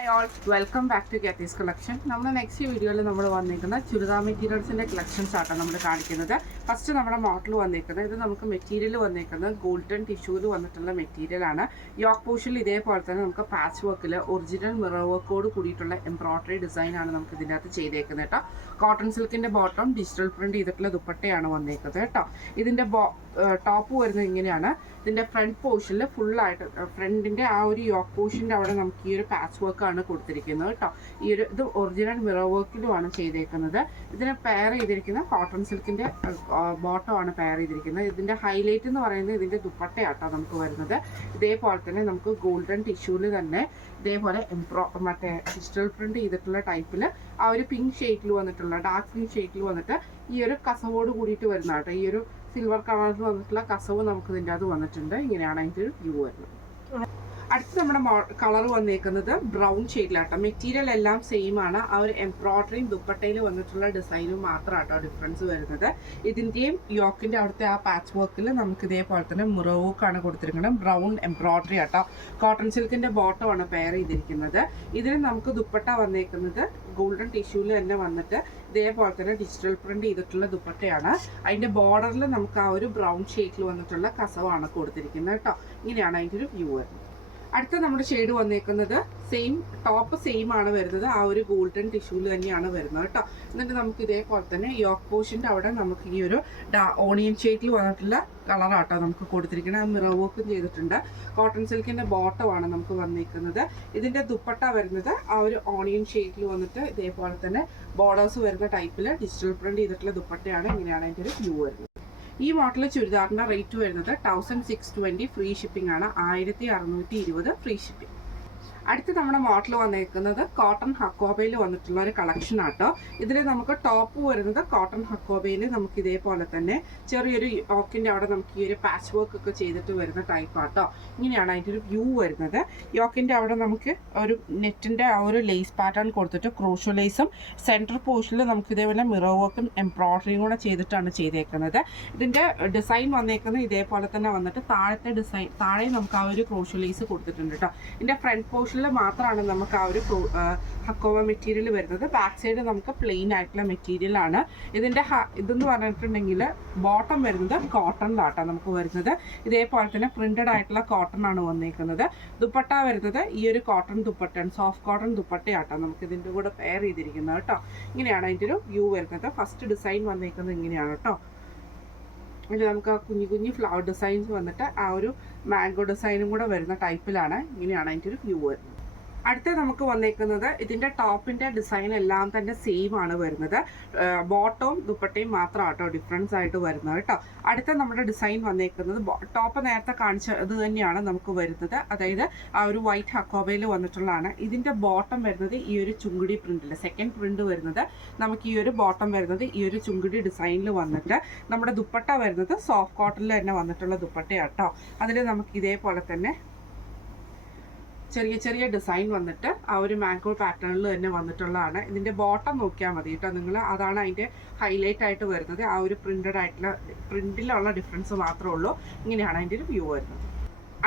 Hi all, welcome back to Kathy's collection. നമ്മുടെ next വീഡിയോയിൽ നമ്മൾ വന്നിരിക്കുന്ന ചുരിദാർ മെറ്റീരിയൽസിൻ്റെ കളക്ഷൻസ് ആട്ടോ നമ്മൾ കാണിക്കുന്നത്. ഫസ്റ്റ് നമ്മുടെ മോഡൽ വന്നിരിക്കുന്നത് ഇത് നമുക്ക് മെറ്റീരിയൽ വന്നിരിക്കുന്നത് ഗോൾഡൻ ടിഷ്യൂവിൽ വന്നിട്ടുള്ള മെറ്റീരിയലാണ്. യോക്ക് പോർഷനിൽ ഇതേപോലെ തന്നെ നമുക്ക് പാച്ച് വർക്കിൽ ഒറിജിനൽ മിറർ വർക്കോട് കൂടിയിട്ടുള്ള എംബ്രോയ്ഡറി ഡിസൈനാണ് നമുക്ക് ഇതിൻ്റെ അകത്ത് ചെയ്തേക്കുന്നത് കേട്ടോ. കോട്ടൺ സിൽക്കിൻ്റെ ബോട്ടം ഡിജിറ്റൽ പ്രിൻറ്റ് ചെയ്തിട്ടുള്ള ദുപ്പട്ടയാണ് വന്നിരിക്കുന്നത് കേട്ടോ. ഇതിൻ്റെ ടോപ്പ് വരുന്നത് ഇങ്ങനെയാണ്. ഇതിൻ്റെ ഫ്രണ്ട് പോർഷനിൽ ഫുള്ളായിട്ട് ഫ്രണ്ടിൻ്റെ ആ ഒരു യോക്ക് പോർഷൻ്റെ അവിടെ നമുക്ക് ഈ ഒരു പാച്ച് വർക്കാണ് കൊടുത്തിരിക്കുന്നത് കേട്ടോ. ഇത് ഒറിജിനൽ മിറർ വർക്കിലുമാണ് ചെയ്തേക്കുന്നത്. ഇതിന് പെയർ ചെയ്തിരിക്കുന്ന കോട്ടൺ സിൽക്കിൻ്റെ ബോട്ടമാണ് പെയർ ചെയ്തിരിക്കുന്നത്. ഇതിൻ്റെ ഹൈലൈറ്റ് എന്ന് പറയുന്നത് ഇതിൻ്റെ ദുപ്പട്ടയാട്ടോ നമുക്ക് വരുന്നത്. ഇതേപോലെ തന്നെ നമുക്ക് ഗോൾഡൻ ടിഷ്യൂവിൽ തന്നെ ഇതേപോലെ മറ്റേ ഡിജിറ്റൽ പ്രിൻറ്റ് ചെയ്തിട്ടുള്ള ടൈപ്പിൽ ആ ഒരു പിങ്ക് ഷെയ്ഡിൽ വന്നിട്ടുള്ള ഡാർക്ക് പിങ്ക് ഷെയ്ഡിൽ വന്നിട്ട് ഈ ഒരു കസവോട് കൂടിയിട്ട് വരുന്ന കേട്ടോ. ഈ ഒരു സിൽവർ കളറിൽ വന്നിട്ടുള്ള കസവ് നമുക്ക് ഇതിൻ്റെ അത് വന്നിട്ടുണ്ട്. ഇങ്ങനെയാണ് അതിൻ്റെ ഒരു വ്യൂ വരുന്നത്. അടുത്ത് നമ്മുടെ കളർ വന്നേക്കുന്നത് ബ്രൗൺ ഷെയ്ഡിലാട്ടോ. മെറ്റീരിയൽ എല്ലാം സെയിം ആണ്. ആ ഒരു എംബ്രോയ്ഡറിയും ദുപ്പട്ടയിൽ വന്നിട്ടുള്ള ഡിസൈനും മാത്രമാട്ടോ ഡിഫറൻസ് വരുന്നത്. ഇതിൻ്റെയും യോക്കിൻ്റെ അവിടുത്തെ ആ പാച്ച് വർക്കിൽ നമുക്ക് ഇതേപോലെ തന്നെ മിറർ വർക്കാണ് കൊടുത്തിരിക്കുന്നത്. ബ്രൗൺ എംബ്രോയ്ഡറി ആട്ടോ. കോട്ടൺ സിൽക്കിൻ്റെ ബോട്ടമാണ് പെയർ ചെയ്തിരിക്കുന്നത്. ഇതിന് നമുക്ക് ദുപ്പട്ട വന്നേക്കുന്നത് ഗോൾഡൻ ടിഷ്യൂവിൽ തന്നെ വന്നിട്ട് ഇതേപോലെ തന്നെ ഡിജിറ്റൽ പ്രിന്റ് ചെയ്തിട്ടുള്ള ദുപ്പട്ടയാണ്. അതിൻ്റെ ബോർഡറിൽ നമുക്ക് ആ ഒരു ബ്രൗൺ ഷെയ്ഡിൽ വന്നിട്ടുള്ള കസവാണ് കൊടുത്തിരിക്കുന്നത് കേട്ടോ. ഇങ്ങനെയാണ് അതിൻ്റെ ഒരു വ്യൂ വരുന്നത്. അടുത്ത നമ്മുടെ ഷെയ്ഡ് വന്നേക്കുന്നത് സെയിം ടോപ്പ് സെയിം ആണ് വരുന്നത്. ആ ഒരു ഗോൾഡൻ ടിഷ്യൂവിൽ തന്നെയാണ് വരുന്നത് കേട്ടോ. എന്നിട്ട് നമുക്ക് ഇതേപോലെ തന്നെ യോക്ക് പോർഷൻ്റെ അവിടെ നമുക്ക് ഈ ഒരു ഓണിയൻ ഷെയ്ഡിൽ വന്നിട്ടുള്ള കളറാട്ടോ നമുക്ക് കൊടുത്തിരിക്കുന്നത്. അത് മിറർ വർക്കും ചെയ്തിട്ടുണ്ട്. കോട്ടൺ സിൽക്കിൻ്റെ ബോട്ടമാണ് നമുക്ക് വന്നിരിക്കുന്നത്. ഇതിൻ്റെ ദുപ്പട്ട വരുന്നത് ആ ഒരു ഓണിയൻ ഷെയ്ഡിൽ വന്നിട്ട് ഇതേപോലെ തന്നെ ബോർഡേഴ്സ് വരുന്ന ടൈപ്പിൽ ഡിജിറ്റൽ പ്രിന്റ് ചെയ്തിട്ടുള്ള ദുപ്പട്ടയാണ്. ഇങ്ങനെയാണ് അതിൻ്റെ ഒരു വ്യൂ വരുന്നത്. ഈ മോഡൽ ചുരിദാറിൻ്റെ റേറ്റ് വരുന്നത് 1620 ഫ്രീ ഷിപ്പിംഗ് ആണ്. 1620 ഫ്രീ ഷിപ്പിംഗ്. അടുത്ത് നമ്മുടെ മോഡൽ വന്നേക്കുന്നത് കോട്ടൺ ഹക്കോബയിൽ വന്നിട്ടുള്ള ഒരു കളക്ഷൻ ആട്ടോ. ഇതിൽ നമുക്ക് ടോപ്പ് വരുന്നത് കോട്ടൺ ഹക്കോബയിൽ നമുക്ക് ഇതേപോലെ തന്നെ ചെറിയൊരു യോക്കിൻ്റെ അവിടെ നമുക്ക് ഈ ഒരു പാച്ച് വർക്ക് ഒക്കെ ചെയ്തിട്ട് വരുന്ന ടൈപ്പ് ആട്ടോ. ഇങ്ങനെയാണ് അതിൻ്റെ ഒരു വ്യൂ വരുന്നത്. യോക്കിൻ്റെ അവിടെ നമുക്ക് ഒരു നെറ്റിൻ്റെ ആ ഒരു ലേസ് പാറ്റേൺ കൊടുത്തിട്ട് ക്രോഷോ ലേസും സെൻറ്റർ പോർഷനിൽ നമുക്ക് ഇതേപോലെ മിറർ വർക്കും എംബ്രോയ്ഡറിയും കൂടെ ചെയ്തിട്ടാണ് ചെയ്തേക്കുന്നത്. ഇതിൻ്റെ ഡിസൈൻ വന്നേക്കുന്നത് ഇതേപോലെ തന്നെ വന്നിട്ട് താഴെ നമുക്ക് ആ ഒരു ക്രോഷോ ലേസ് കൊടുത്തിട്ടുണ്ട് കേട്ടോ. ഇതിൻ്റെ ഫ്രണ്ട് പോർഷൻ മാത്രമാണ് നമുക്ക് ആ ഒരു ഹക്കോവ മെറ്റീരിയൽ വരുന്നത്. ബാക്ക് സൈഡ് നമുക്ക് പ്ലെയിൻ ആയിട്ടുള്ള മെറ്റീരിയൽ ആണ്. ഇതിൻ്റെ ഇതെന്ന് പറഞ്ഞിട്ടുണ്ടെങ്കിൽ ബോട്ടം വരുന്നത് കോട്ടണിലാട്ടോ നമുക്ക് വരുന്നത്. ഇതേപോലെ തന്നെ പ്രിന്റഡ് ആയിട്ടുള്ള കോട്ടൺ ആണ് വന്നേക്കുന്നത്. ദുപ്പട്ട വരുന്നത് ഈ ഒരു കോട്ടൺ ദുപ്പട്ടയാണ്, സോഫ്റ്റ് കോട്ടൺ ദുപ്പട്ടയാട്ടോ നമുക്ക് ഇതിൻ്റെ കൂടെ പെയർ ചെയ്തിരിക്കുന്നത് കേട്ടോ. ഇങ്ങനെയാണ് അതിൻ്റെ ഒരു വ്യൂ വരുന്നത്. ഫസ്റ്റ് ഡിസൈൻ വന്നേക്കുന്നത് ഇങ്ങനെയാണ് കേട്ടോ. ഇതിൽ നമുക്ക് ആ കുഞ്ഞു കുഞ്ഞു ഫ്ലവർ ഡിസൈൻസ് വന്നിട്ട് ആ ഒരു മാംഗോ ഡിസൈനും കൂടെ വരുന്ന ടൈപ്പിലാണ്. ഇങ്ങനെയാണ് അതിൻ്റെ ഒരു വ്യൂ വരുന്നത്. അടുത്ത നമുക്ക് വന്നേക്കുന്നത് ഇതിൻ്റെ ടോപ്പിൻ്റെ ഡിസൈൻ എല്ലാം തന്നെ സെയിം ആണ് വരുന്നത്. ബോട്ടവും ദുപ്പട്ടയും മാത്രം കേട്ടോ ഡിഫറൻസ് ആയിട്ട് വരുന്നത് കേട്ടോ. അടുത്ത നമ്മുടെ ഡിസൈൻ വന്നേക്കുന്നത് ടോപ്പ് നേരത്തെ കാണിച്ചത് തന്നെയാണ് നമുക്ക് വരുന്നത്. അതായത് ആ ഒരു വൈറ്റ് ഹക്കോബയിൽ വന്നിട്ടുള്ളതാണ്. ഇതിൻ്റെ ബോട്ടം വരുന്നത് ഈ ഒരു ചുങ്കുടി പ്രിന്റിൽ സെക്കൻഡ് പ്രിന്റ് വരുന്നത് നമുക്ക് ഈ ഒരു ബോട്ടം വരുന്നത് ഈ ഒരു ചുങ്കുടി ഡിസൈനിൽ വന്നിട്ട് നമ്മുടെ ദുപ്പട്ട വരുന്നത് സോഫ്റ്റ് കോട്ടണിൽ തന്നെ വന്നിട്ടുള്ള ദുപ്പട്ടയാട്ടോ. അതിൽ നമുക്ക് ഇതേപോലെ തന്നെ ചെറിയ ചെറിയ ഡിസൈൻ വന്നിട്ട് ആ ഒരു മാംഗോ പാറ്റേണിൽ തന്നെ വന്നിട്ടുള്ളതാണ്. ഇതിൻ്റെ ബോട്ടം നോക്കിയാൽ മതി കേട്ടോ നിങ്ങൾ. അതാണ് അതിൻ്റെ ഹൈലൈറ്റ് ആയിട്ട് വരുന്നത്. ആ ഒരു പ്രിന്റിലുള്ള ഡിഫറൻസ് മാത്രമേ ഉള്ളൂ. ഇങ്ങനെയാണ് അതിൻ്റെ ഒരു വ്യൂ വരുന്നത്.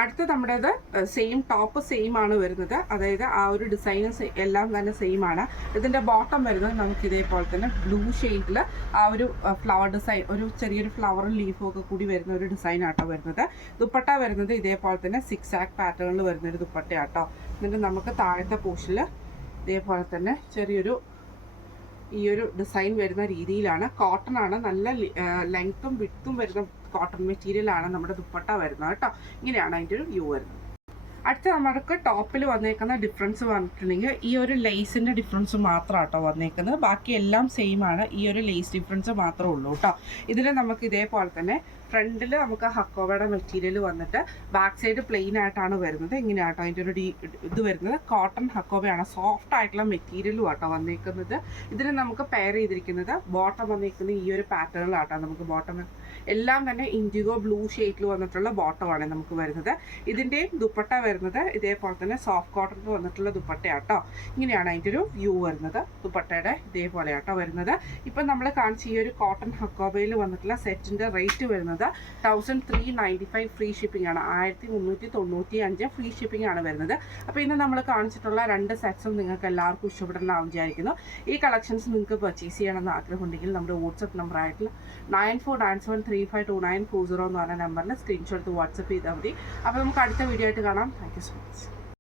അടുത്ത നമ്മുടേത് സെയിം ടോപ്പ് സെയിം ആണ് വരുന്നത്. അതായത് ആ ഒരു ഡിസൈൻ എല്ലാം തന്നെ സെയിം ആണ്. ഇതിൻ്റെ ബോട്ടം വരുന്നത് നമുക്ക് ഇതേപോലെ തന്നെ ബ്ലൂ ഷെയ്ഡിൽ ആ ഒരു ഫ്ലവർ ഡിസൈൻ, ഒരു ചെറിയൊരു ഫ്ലവറും ലീഫും ഒക്കെ കൂടി വരുന്ന ഒരു ഡിസൈൻ ആട്ടോ വരുന്നത്. ദുപ്പട്ട വരുന്നത് ഇതേപോലെ തന്നെ സിക്സ് ആക്ക് പാറ്റേണിൽ വരുന്നൊരു ദുപ്പട്ടയാട്ടോ. എന്നിട്ട് നമുക്ക് താഴത്തെ പോർഷനിൽ ഇതേപോലെ തന്നെ ചെറിയൊരു ഈ ഒരു ഡിസൈൻ വരുന്ന രീതിയിലാണ്. കോട്ടൺ ആണ്, നല്ല ലെങ്ത്തും വിഡ്ത്തും വരുന്ന കോട്ടൺ മെറ്റീരിയലാണ് നമ്മുടെ ദുപ്പട്ട വരുന്നത് കേട്ടോ. ഇങ്ങനെയാണ് അതിൻ്റെ ഒരു വ്യൂ വരുന്നത്. അടുത്ത നമുക്ക് ടോപ്പിൽ വന്നേക്കുന്ന ഡിഫറൻസ് പറഞ്ഞിട്ടുണ്ടെങ്കിൽ ഈ ഒരു ലേസിൻ്റെ ഡിഫറൻസ് മാത്രം കേട്ടോ വന്നേക്കുന്നത്. ബാക്കി എല്ലാം സെയിം ആണ്. ഈ ഒരു ലേസ് ഡിഫറൻസ് മാത്രമേ ഉള്ളൂ കേട്ടോ. ഇതിൽ നമുക്ക് ഇതേപോലെ തന്നെ ഫ്രണ്ടിൽ നമുക്ക് ഹക്കോവയുടെ മെറ്റീരിയൽ വന്നിട്ട് ബാക്ക് സൈഡ് പ്ലെയിൻ ആയിട്ടാണ് വരുന്നത്. ഇങ്ങനെയാട്ടോ അതിൻ്റെ ഒരു ഇത് വരുന്നത്. കോട്ടൺ ഹക്കോവയാണ്, സോഫ്റ്റ് ആയിട്ടുള്ള മെറ്റീരിയലും ആട്ടോ വന്നേക്കുന്നത്. ഇതിൽ നമുക്ക് പെയർ ചെയ്തിരിക്കുന്നത് ബോട്ടം വന്നേക്കുന്നത് ഈ ഒരു പാറ്റേണിലാട്ടോ. നമുക്ക് ബോട്ടം എല്ലാം തന്നെ ഇൻഡിഗോ ബ്ലൂ ഷെയ്ഡിൽ വന്നിട്ടുള്ള ബോട്ടമാണ് നമുക്ക് വരുന്നത്. ഇതിൻ്റെയും ദുപ്പട്ട വരുന്നത് ഇതേപോലെ തന്നെ സോഫ്റ്റ് കോട്ടണിൽ വന്നിട്ടുള്ള ദുപ്പട്ടയാട്ടോ. ഇങ്ങനെയാണ് അതിൻ്റെ ഒരു വ്യൂ വരുന്നത്. ദുപ്പട്ടയുടെ ഇതേപോലെയാട്ടോ വരുന്നത്. ഇപ്പം നമ്മൾ കാണിച്ച ഈ ഒരു കോട്ടൺ ഹക്കോബയിൽ വന്നിട്ടുള്ള സെറ്റിൻ്റെ റേറ്റ് വരുന്നത് വരുന്നത് 1395 ഫ്രീ ഷിപ്പിംഗ് ആണ്. 1395 ഫ്രീ ഷിപ്പിംഗ് ആണ് വരുന്നത്. അപ്പോൾ ഇന്ന് നമ്മൾ കാണിച്ചിട്ടുള്ള 2 സെറ്റ്സും നിങ്ങൾക്ക് എല്ലാവർക്കും ഇഷ്ടപ്പെടണമെന്ന് വിചാരിക്കുന്നു. ഈ കളക്ഷൻസ് നിങ്ങൾക്ക് പർച്ചേസ് ചെയ്യണമെന്ന് ആഗ്രഹമുണ്ടെങ്കിൽ നമ്മുടെ വാട്സപ്പ് നമ്പർ ആയിട്ടുള്ള 9497352940 എന്ന് പറഞ്ഞ നമ്പറിൽ സ്ക്രീൻഷോട്ട് വാട്സപ്പ് ചെയ്താൽ മതി. അപ്പോൾ നമുക്ക് അടുത്ത വീഡിയോ ആയിട്ട് കാണാം. Thank you so much.